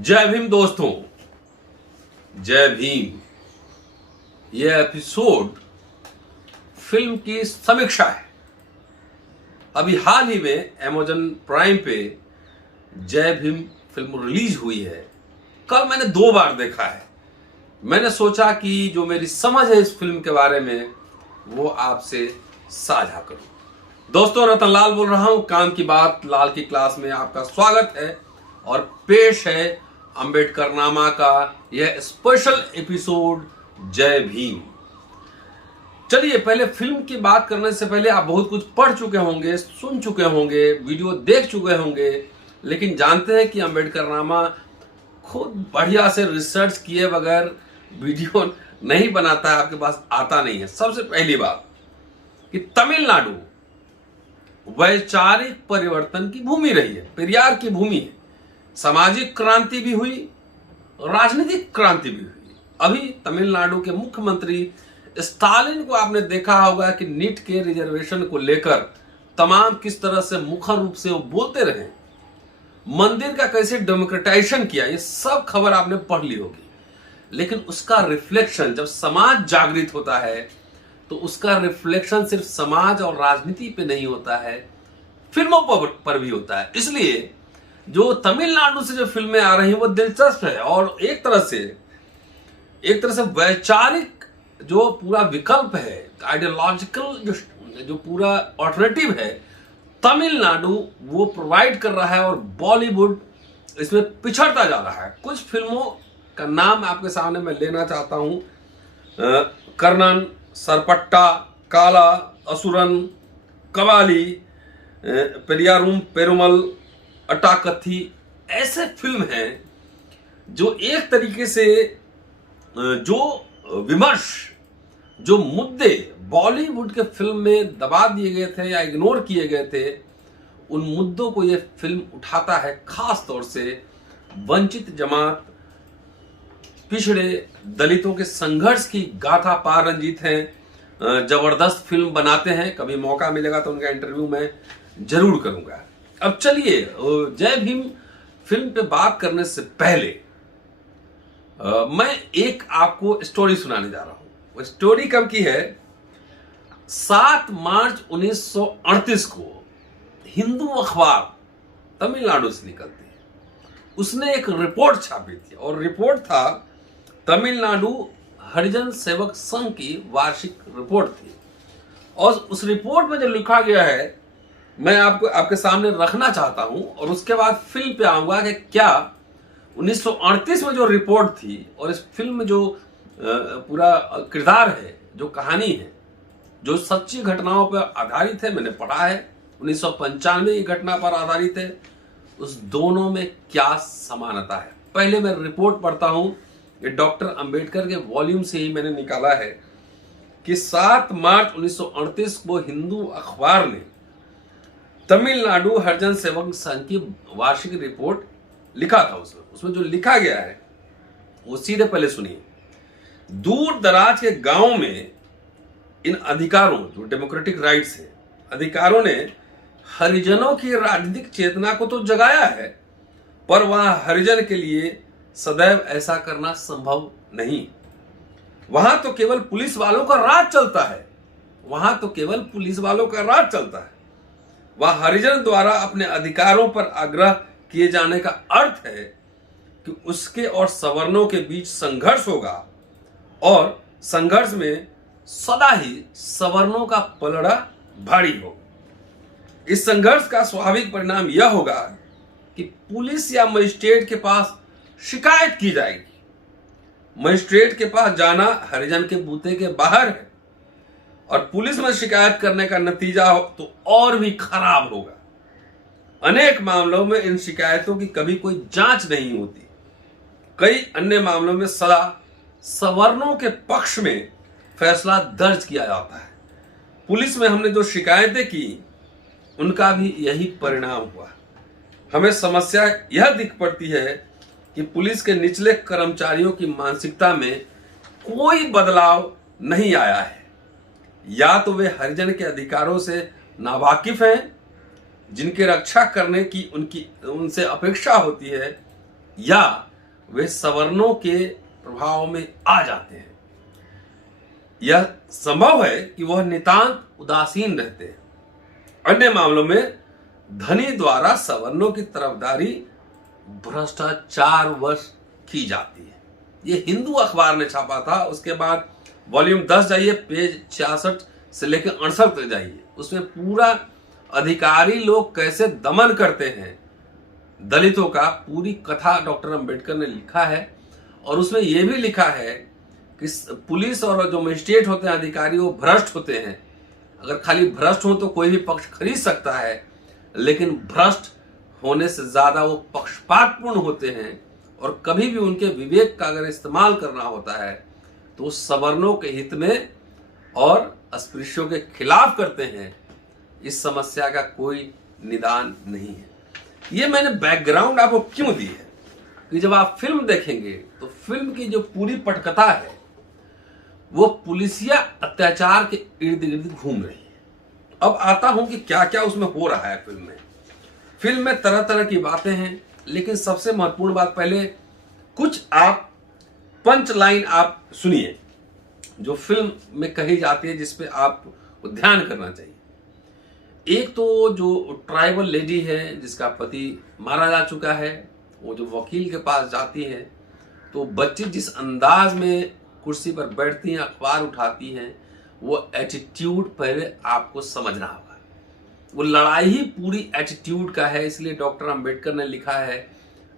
जय भीम दोस्तों, जय भीम। यह एपिसोड फिल्म की समीक्षा है। अभी हाल ही में अमेज़न प्राइम पे जय भीम फिल्म रिलीज हुई है। कल मैंने 2 बार देखा है। मैंने सोचा कि जो मेरी समझ है इस फिल्म के बारे में वो आपसे साझा करूं। दोस्तों, रतन लाल बोल रहा हूं। काम की बात लाल की क्लास में आपका स्वागत है और पेश है अंबेडकर नामा का यह स्पेशल एपिसोड जय भीम। चलिए, पहले फिल्म की बात करने से पहले आप बहुत कुछ पढ़ चुके होंगे, सुन चुके होंगे, वीडियो देख चुके होंगे, लेकिन जानते हैं कि अंबेडकर नामा खुद बढ़िया से रिसर्च किए बगैर वीडियो नहीं बनाता है, आपके पास आता नहीं है। सबसे पहली बात कि तमिलनाडु वैचारिक परिवर्तन की भूमि रही है, पेरियार की भूमि है। सामाजिक क्रांति भी हुई, राजनीतिक क्रांति भी हुई। अभी तमिलनाडु के मुख्यमंत्री स्टालिन को आपने देखा होगा कि नीट के रिजर्वेशन को लेकर तमाम किस तरह से मुखर रूप से वो बोलते रहे, मंदिर का कैसे डेमोक्रेटाइजेशन किया, ये सब खबर आपने पढ़ ली होगी। लेकिन उसका रिफ्लेक्शन जब समाज जागृत होता है तो उसका रिफ्लेक्शन सिर्फ समाज और राजनीति पे नहीं होता है, फिल्मों पर भी होता है। इसलिए जो तमिलनाडु से जो फिल्में आ रही हैं वो दिलचस्प है और एक तरह से वैचारिक जो पूरा विकल्प है, आइडियोलॉजिकल जो पूरा ऑल्टरनेटिव है, तमिलनाडु वो प्रोवाइड कर रहा है और बॉलीवुड इसमें पिछड़ता जा रहा है। कुछ फिल्मों का नाम आपके सामने मैं लेना चाहता हूं। कर्णन, सरपट्टा, काला, असुरन, कवाली, पेरियारूम पेरुमल, अटाकथी, ऐसे फिल्म हैं जो एक तरीके से जो विमर्श, जो मुद्दे बॉलीवुड के फिल्म में दबा दिए गए थे या इग्नोर किए गए थे, उन मुद्दों को ये फिल्म उठाता है। खास तौर से वंचित जमात, पिछड़े दलितों के संघर्ष की गाथा पार रंजित हैं। जबरदस्त फिल्म बनाते हैं। कभी मौका मिलेगा तो उनका इंटरव्यू मैं जरूर करूंगा। अब चलिए, जय भीम फिल्म पे बात करने से पहले मैं एक आपको स्टोरी सुनाने जा रहा हूं। वो स्टोरी कब की है? 7 मार्च 1938 को हिंदू अखबार तमिलनाडु से निकलती है। उसने एक रिपोर्ट छापी थी और रिपोर्ट था तमिलनाडु हरिजन सेवक संघ की वार्षिक रिपोर्ट थी। और उस रिपोर्ट में जो लिखा गया है मैं आपके सामने रखना चाहता हूं और उसके बाद फिल्म पे आऊंगा कि क्या 1938 में जो रिपोर्ट थी और इस फिल्म में जो पूरा किरदार है, जो कहानी है, जो सच्ची घटनाओं पर आधारित है, मैंने पढ़ा है, 1995 की घटना पर आधारित है, उस दोनों में क्या समानता है। पहले मैं रिपोर्ट पढ़ता हूं। ये डॉक्टर अंबेडकर के वॉल्यूम से ही मैंने निकाला है कि 7 मार्च 1938 को हिंदू अखबार ने तमिलनाडु हरिजन सेवक संघ की वार्षिक रिपोर्ट लिखा था। उसमें जो लिखा गया है वो सीधे पहले सुनिए। दूर दराज के गांवों में इन अधिकारों, जो डेमोक्रेटिक राइट्स है, अधिकारों ने हरिजनों की राजनीतिक चेतना को तो जगाया है, पर वहां हरिजन के लिए सदैव ऐसा करना संभव नहीं। वहां तो केवल पुलिस वालों का राज चलता है। वह हरिजन द्वारा अपने अधिकारों पर आग्रह किए जाने का अर्थ है कि उसके और सवर्णों के बीच संघर्ष होगा और संघर्ष में सदा ही सवर्णों का पलड़ा भारी हो। इस संघर्ष का स्वाभाविक परिणाम यह होगा कि पुलिस या मजिस्ट्रेट के पास शिकायत की जाएगी। मजिस्ट्रेट के पास जाना हरिजन के बूते के बाहर है और पुलिस में शिकायत करने का नतीजा हो तो और भी खराब होगा। अनेक मामलों में इन शिकायतों की कभी कोई जांच नहीं होती। कई अन्य मामलों में सदा सवर्णों के पक्ष में फैसला दर्ज किया जाता है। पुलिस में हमने जो शिकायतें की उनका भी यही परिणाम हुआ। हमें समस्या यह दिख पड़ती है कि पुलिस के निचले कर्मचारियों की मानसिकता में कोई बदलाव नहीं आया है। या तो वे हरिजन के अधिकारों से नावाकिफ हैं, जिनकी रक्षा करने की उनसे अपेक्षा होती है, या वे सवर्णों के प्रभाव में आ जाते हैं। यह संभव है कि वह नितांत उदासीन रहते हैं। अन्य मामलों में धनी द्वारा सवर्णों की तरफदारी भ्रष्टाचारवश की जाती है। ये हिंदू अखबार ने छापा था। उसके बाद वॉल्यूम 10 जाइए, पेज 66 से लेकर 68 तक जाइए। उसमें पूरा अधिकारी लोग कैसे दमन करते हैं दलितों का पूरी कथा डॉक्टर अंबेडकर ने लिखा है। और उसमें यह भी लिखा है कि पुलिस और जो मजिस्ट्रेट होते हैं अधिकारी वो भ्रष्ट होते हैं। अगर खाली भ्रष्ट हो तो कोई भी पक्ष खरीद सकता है, लेकिन भ्रष्ट होने से ज्यादा वो पक्षपातपूर्ण होते हैं। और कभी भी उनके विवेक का अगर इस्तेमाल करना होता है तो सवर्णों के हित में और अस्पृश्यों के खिलाफ करते हैं। इस समस्या का कोई निदान नहीं है। ये मैंने बैकग्राउंड आपको क्यों दी है कि जब आप फिल्म देखेंगे तो फिल्म की जो पूरी पटकथा है वो पुलिसिया अत्याचार के इर्द गिर्द घूम रही है। अब आता हूं कि क्या क्या उसमें हो रहा है। फिल्म में तरह तरह की बातें हैं, लेकिन सबसे महत्वपूर्ण बात पहले कुछ आप पंच लाइन आप सुनिए जो फिल्म में कही जाती है, जिसपे आप ध्यान करना चाहिए। एक तो जो ट्राइबल लेडी है जिसका पति मारा जा चुका है, वो जो वकील के पास जाती है तो बच्ची जिस अंदाज में कुर्सी पर बैठती हैं, अखबार उठाती हैं, वो एटीट्यूड पहले आपको समझना होगा। वो लड़ाई ही पूरी एटीट्यूड का है। इसलिए डॉक्टर अंबेडकर ने लिखा है,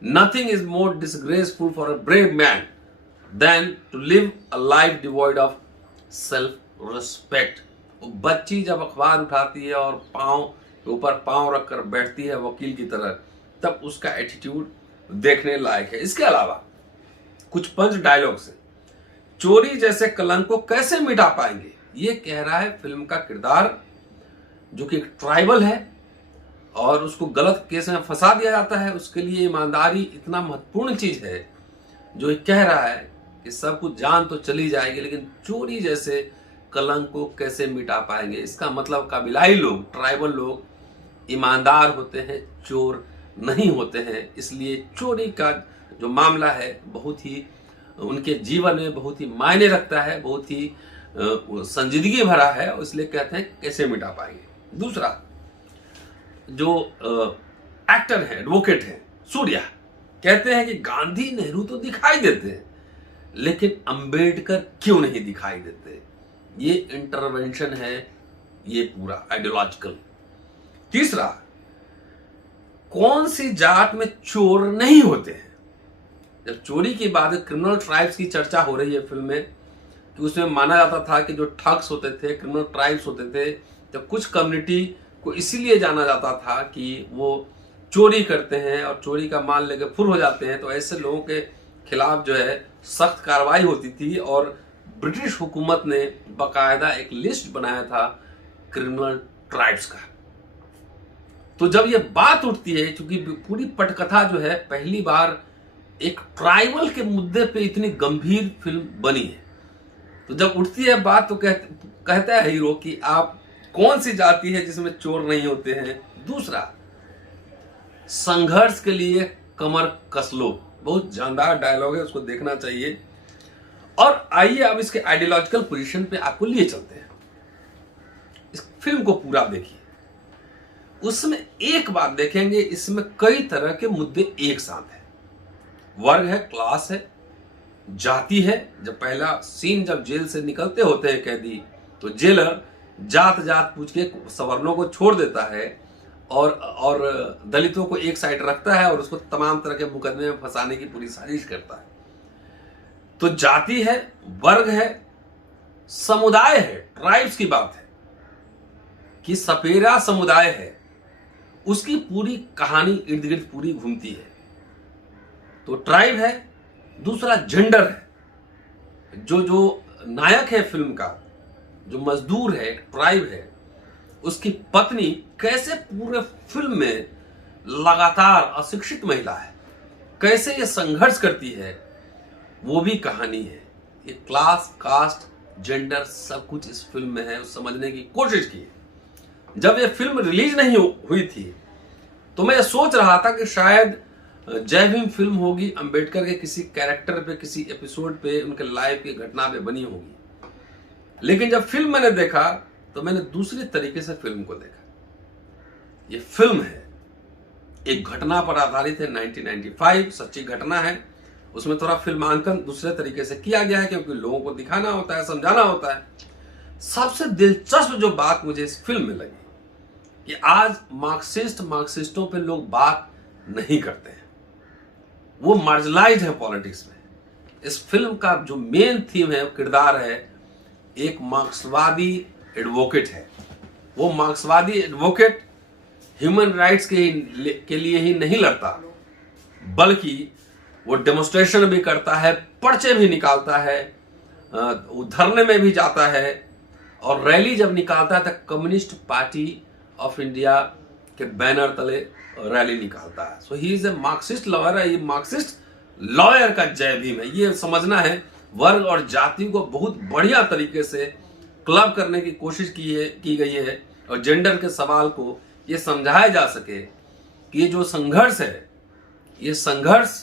nothing is more disgraceful for a brave man than to live a life devoid of self respect. बच्ची जब अखबार उठाती है और पांव के ऊपर पांव रखकर बैठती है वकील की तरह, तब उसका एटीट्यूड देखने लायक है। इसके अलावा कुछ पंच डायलॉग से चोरी जैसे कलंक को कैसे मिटा पाएंगे, ये कह रहा है फिल्म का किरदार, जो कि एक ट्राइबल है और उसको गलत केस में फंसा दिया जाता है। उसके लिए ईमानदारी इतना महत्वपूर्ण चीज है, जो ये कह रहा है कि सब कुछ जान तो चली जाएगी, लेकिन चोरी जैसे कलंक को कैसे मिटा पाएंगे। इसका मतलब कबीलाई लोग, ट्राइबल लोग ईमानदार होते हैं, चोर नहीं होते हैं। इसलिए चोरी का जो मामला है बहुत ही उनके जीवन में बहुत ही मायने रखता है, बहुत ही संजीदगी भरा है, इसलिए कहते हैं कैसे मिटा पाएंगे। दूसरा, जो एक्टर है, एडवोकेट है सूर्या, कहते हैं कि गांधी नेहरू तो दिखाई देते हैं, लेकिन अंबेडकर क्यों नहीं दिखाई देते। ये इंटरवेंशन है, ये पूरा आइडियोलॉजिकल। तीसरा, कौन सी जात में चोर नहीं होते हैं। जब चोरी की बात, क्रिमिनल ट्राइब्स की चर्चा हो रही है फिल्म में, कि उसमें माना जाता था कि जो ठग्स होते थे, क्रिमिनल ट्राइब्स होते थे, तो कुछ कम्युनिटी को इसीलिए जाना जाता था कि वो चोरी करते हैं और चोरी का माल लेकर फुर हो जाते हैं। तो ऐसे लोगों के खिलाफ जो है सख्त कार्रवाई होती थी और ब्रिटिश हुकूमत ने बाकायदा एक लिस्ट बनाया था क्रिमिनल ट्राइब्स का। तो जब ये बात उठती है, क्योंकि पूरी पटकथा जो है पहली बार एक ट्राइबल के मुद्दे पे इतनी गंभीर फिल्म बनी है, तो जब उठती है बात तो कहता है हीरो कि आप कौन सी जाति है जिसमें चोर नहीं होते हैं। दूसरा, संघर्ष के लिए कमर कस लो, बहुत जानदार डायलॉग है, उसको देखना चाहिए। और आइए अब इसके आइडियोलॉजिकल पोजीशन पे आपको लिए चलते हैं। इस फिल्म को पूरा देखिए, उसमें एक बात देखेंगे, इसमें कई तरह के मुद्दे एक साथ हैं। वर्ग है, क्लास है, जाति है। जब पहला सीन, जब जेल से निकलते होते हैं कैदी, तो जेलर जात जात पूछ के सवर्णों को छोड़ देता है और दलितों को एक साइड रखता है और उसको तमाम तरह के मुकदमे में फंसाने की पूरी साजिश करता है। तो जाति है, वर्ग है, समुदाय है, ट्राइब्स की बात है कि सपेरा समुदाय है, उसकी पूरी कहानी इर्द गिर्द पूरी घूमती है। तो ट्राइब है। दूसरा, जेंडर है। जो नायक है फिल्म का, जो मजदूर है, ट्राइब है, उसकी पत्नी कैसे पूरे फिल्म में लगातार अशिक्षित महिला है, कैसे ये संघर्ष करती है, वो भी कहानी है। ये क्लास, कास्ट, जेंडर सब कुछ इस फिल्म में है, उस समझने की कोशिश की है। जब ये फिल्म रिलीज नहीं हुई थी तो मैं सोच रहा था कि शायद जय भीम फिल्म होगी अंबेडकर के किसी कैरेक्टर पे, किसी एपिसोड पे, उनके लाइफ की घटना पे बनी होगी। लेकिन जब फिल्म मैंने देखा तो मैंने दूसरे तरीके से फिल्म को देखा। ये फिल्म है, एक घटना पर आधारित है, 1995 सच्ची घटना है। उसमें थोड़ा फिल्मांकन दूसरे तरीके से किया गया है क्योंकि लोगों को दिखाना होता है, समझाना होता है। सबसे दिलचस्प जो बात मुझे इस फिल्म में लगी कि आज मार्क्सिस्टों पे लोग बात नहीं करते हैं, वो मार्जिनलाइज्ड है पॉलिटिक्स में। इस फिल्म का जो मेन थीम है, किरदार है, एक मार्क्सवादी एडवोकेट है। वो मार्क्सवादी एडवोकेट ह्यूमन राइट्स के लिए ही नहीं लड़ता, बल्कि वो डेमोन्स्ट्रेशन भी करता है, पर्चे भी निकालता है, धरने में भी जाता है, और रैली जब निकालता है तो कम्युनिस्ट पार्टी ऑफ इंडिया के बैनर तले रैली निकालता है। So he is a Marxist lawyer है। ये मार्क्सिस्ट लॉयर का जय भीम है। ये समझना है, वर्ग और जाति को बहुत बढ़िया तरीके से क्लब करने की कोशिश की गई है, और जेंडर के सवाल को ये समझाया जा सके कि ये जो संघर्ष है, ये संघर्ष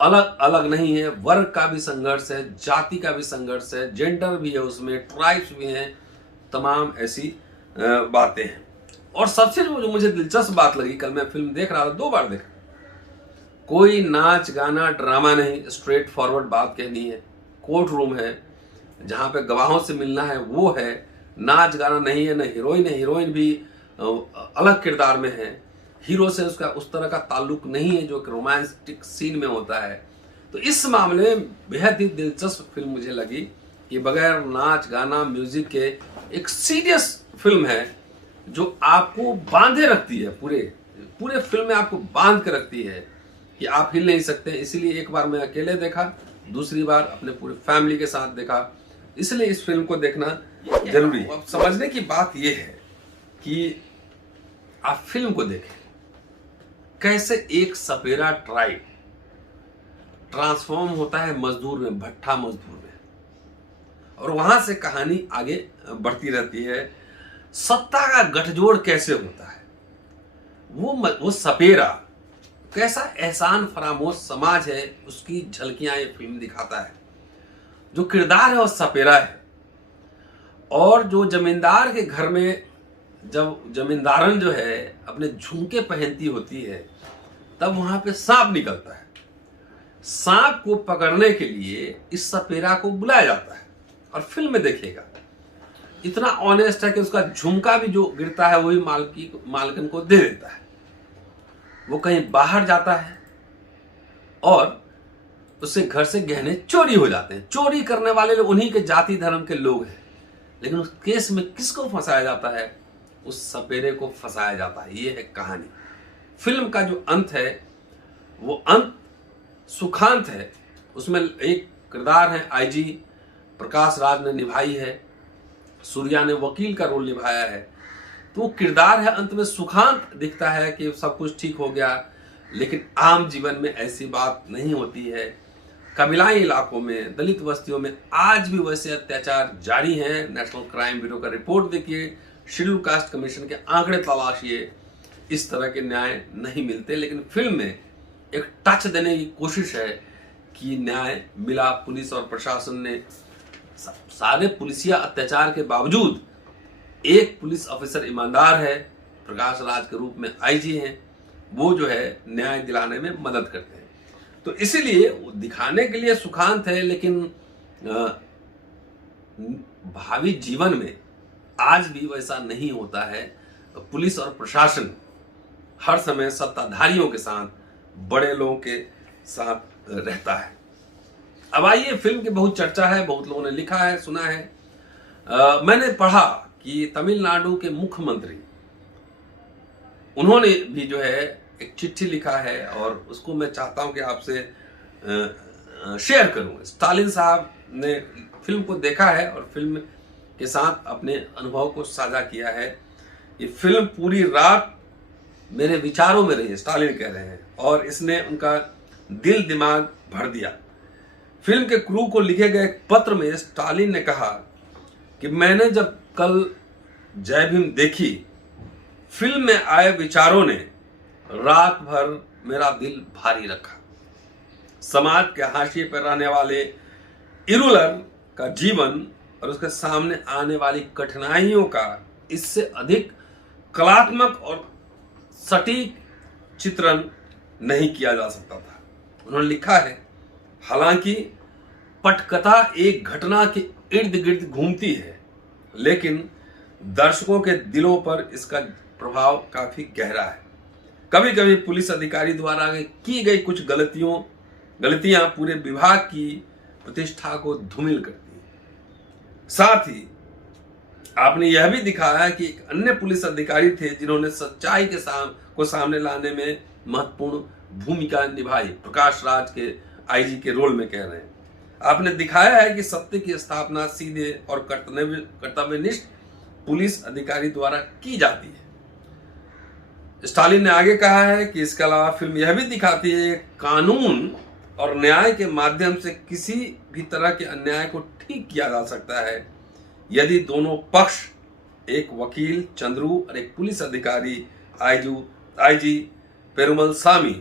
अलग अलग नहीं है, वर्ग का भी संघर्ष है, जाति का भी संघर्ष है, जेंडर भी है, उसमें ट्राइब्स भी हैं, तमाम ऐसी बातें हैं। और सबसे जो मुझे दिलचस्प बात लगी, कल मैं फिल्म देख रहा था, 2 बार देखा, कोई नाच गाना ड्रामा नहीं, स्ट्रेट फॉरवर्ड बात कहनी है। कोर्ट रूम है जहां पे गवाहों से मिलना है, वो है, नाच गाना नहीं है, न हीरोइन है, हीरोइन भी अलग किरदार में है, हीरो से उसका उस तरह का ताल्लुक नहीं है जो रोमांटिक सीन में होता है। तो इस मामले में बेहद ही दिलचस्प फिल्म मुझे लगी कि बगैर नाच गाना म्यूजिक के एक सीरियस फिल्म है जो आपको बांधे रखती है, पूरे फिल्म में आपको बांध के रखती है कि आप हिल नहीं सकते। इसीलिए एक बार मैं अकेले देखा, दूसरी बार अपने पूरे फैमिली के साथ देखा, इसलिए इस फिल्म को देखना जरूरी है। अब समझने की बात यह है कि आप फिल्म को देखें, कैसे एक सपेरा ट्राइब ट्रांसफॉर्म होता है मजदूर में, भट्ठा मजदूर में, और वहां से कहानी आगे बढ़ती रहती है। सत्ता का गठजोड़ कैसे होता है, वो सपेरा कैसा एहसान फरामोश समाज है, उसकी झलकियां ये फिल्म दिखाता है। जो किरदार है वो सपेरा है, और जो जमींदार के घर में जब जमींदारन जो है अपने झुमके पहनती होती है, तब वहां पे सांप निकलता है। सांप को पकड़ने के लिए इस सपेरा को बुलाया जाता है, और फिल्म में देखिएगा इतना ऑनेस्ट है कि उसका झुमका भी जो गिरता है वही मालकिन को दे देता है। वो कहीं बाहर जाता है और उससे घर से गहने चोरी हो जाते हैं। चोरी करने वाले लोग उन्हीं के जाति धर्म के लोग हैं, लेकिन उस केस में किसको फंसाया जाता है? उस सपेरे को फंसाया जाता है। ये है कहानी। फिल्म का जो अंत है वो अंत सुखांत है। उसमें एक किरदार है आईजी प्रकाश राज ने निभाई है, सूर्या ने वकील का रोल निभाया है। तो वो किरदार है अंत में सुखांत दिखता है कि सब कुछ ठीक हो गया, लेकिन आम जीवन में ऐसी बात नहीं होती है। कबीलाई इलाकों में, दलित बस्तियों में आज भी वैसे अत्याचार जारी हैं। नेशनल क्राइम ब्यूरो का रिपोर्ट देखिए, शेड्यूल कास्ट कमीशन के आंकड़े तलाशिए, इस तरह के न्याय नहीं मिलते। लेकिन फिल्म में एक टच देने की कोशिश है कि न्याय मिला। पुलिस और प्रशासन ने सारे पुलिसिया अत्याचार के बावजूद एक पुलिस ऑफिसर ईमानदार है, प्रकाश राज के रूप में आईजी हैं, वो जो है न्याय दिलाने में मदद करते हैं। तो इसीलिए दिखाने के लिए सुखांत है, लेकिन भावी जीवन में आज भी वैसा नहीं होता है। पुलिस और प्रशासन हर समय सत्ताधारियों के साथ, बड़े लोगों के साथ रहता है। अब आइए, फिल्म की बहुत चर्चा है, बहुत लोगों ने लिखा है, सुना है। मैंने पढ़ा कि तमिलनाडु के मुख्यमंत्री, उन्होंने भी जो है एक चिट्ठी लिखा है, और उसको मैं चाहता हूं कि आपसे शेयर करूं। स्टालिन साहब ने फिल्म को देखा है और फिल्म के साथ अपने अनुभव को साझा किया है। ये फिल्म पूरी रात मेरे विचारों में रही, स्टालिन कह रहे हैं, और इसने उनका दिल दिमाग भर दिया। फिल्म के क्रू को लिखे गए एक पत्र में स्टालिन ने कहा कि मैंने जब कल जय भीम देखी, फिल्म में आए विचारों ने रात भर मेरा दिल भारी रखा। समाज के हाशिए पर रहने वाले इरुलर का जीवन और उसके सामने आने वाली कठिनाइयों का इससे अधिक कलात्मक और सटीक चित्रण नहीं किया जा सकता था। उन्होंने लिखा है, हालांकि पटकथा एक घटना के इर्द गिर्द घूमती है, लेकिन दर्शकों के दिलों पर इसका प्रभाव काफी गहरा है। कभी कभी पुलिस अधिकारी द्वारा की गई कुछ गलतियां पूरे विभाग की प्रतिष्ठा को धूमिल करती हैं। साथ ही आपने यह भी दिखाया कि एक अन्य पुलिस अधिकारी थे जिन्होंने सच्चाई को सामने लाने में महत्वपूर्ण भूमिका निभाई। प्रकाश राज के आईजी के रोल में कह रहे हैं। आपने दिखाया है कि सत्य की स्थापना सीधे और कर्तव्यनिष्ठ पुलिस अधिकारी द्वारा की जाती है। स्टालिन ने आगे कहा है कि इसके अलावा फिल्म यह भी दिखाती है कि कानून और न्याय के माध्यम से किसी भी तरह के अन्याय को ठीक किया जा सकता है यदि दोनों पक्ष, एक वकील चंद्रू और एक पुलिस अधिकारी आईजी पेरुमल स्वामी,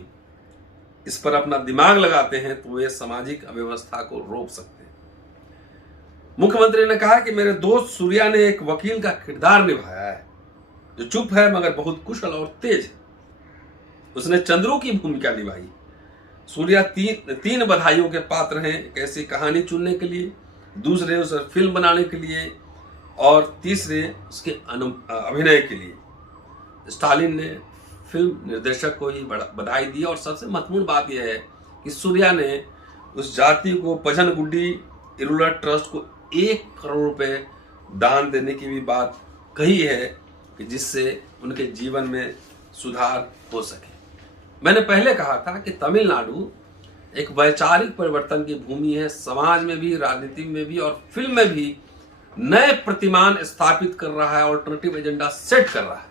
इस पर अपना दिमाग लगाते हैं तो वे सामाजिक अव्यवस्था को रोक सकते हैं। मुख्यमंत्री ने कहा कि मेरे दोस्त सूर्या ने एक वकील का किरदार निभाया है जो चुप है मगर बहुत कुशल और तेज है। उसने चंद्रू की भूमिका निभाई। सूर्या तीन बधाइयों के पात्र हैं, एक ऐसी कहानी चुनने के लिए, दूसरे उसे फिल्म बनाने के लिए और तीसरे उसके अभिनय के लिए। स्टालिन ने फिल्म निर्देशक को ही बधाई दी और सबसे महत्वपूर्ण बात यह है कि सूर्या ने उस जाति को पझनगुड्डी इरुलर ट्रस्ट को 1 करोड़ रुपए दान देने की भी बात कही है कि जिससे उनके जीवन में सुधार हो सके। मैंने पहले कहा था कि तमिलनाडु एक वैचारिक परिवर्तन की भूमि है। समाज में भी, राजनीति में भी और फिल्म में भी नए प्रतिमान स्थापित कर रहा है, ऑल्टरनेटिव एजेंडा सेट कर रहा है।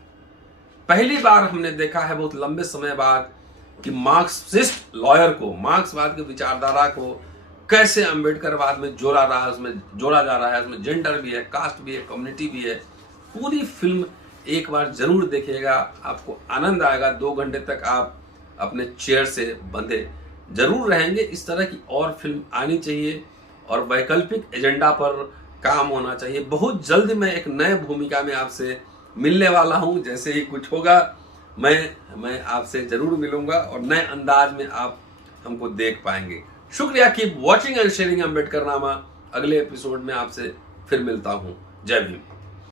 पहली बार हमने देखा है बहुत लंबे समय बाद कि मार्क्सिस्ट लॉयर को, मार्क्सवाद की विचारधारा को कैसे अंबेडकरवाद में जोड़ा जा रहा है। उसमें जेंडर भी है, कास्ट भी है, कम्युनिटी भी है। पूरी फिल्म एक बार जरूर देखिएगा, आपको आनंद आएगा। 2 घंटे तक आप अपने चेयर से बंधे जरूर रहेंगे। इस तरह की और फिल्म आनी चाहिए और वैकल्पिक एजेंडा पर काम होना चाहिए। बहुत जल्द मैं एक नए भूमिका में आपसे मिलने वाला हूं। जैसे ही कुछ होगा मैं आपसे जरूर मिलूंगा और नए अंदाज में आप हमको देख पाएंगे। शुक्रिया। Keep watching and sharing Ambedkarnama. अगले एपिसोड में आपसे फिर मिलता हूं। जय भीम।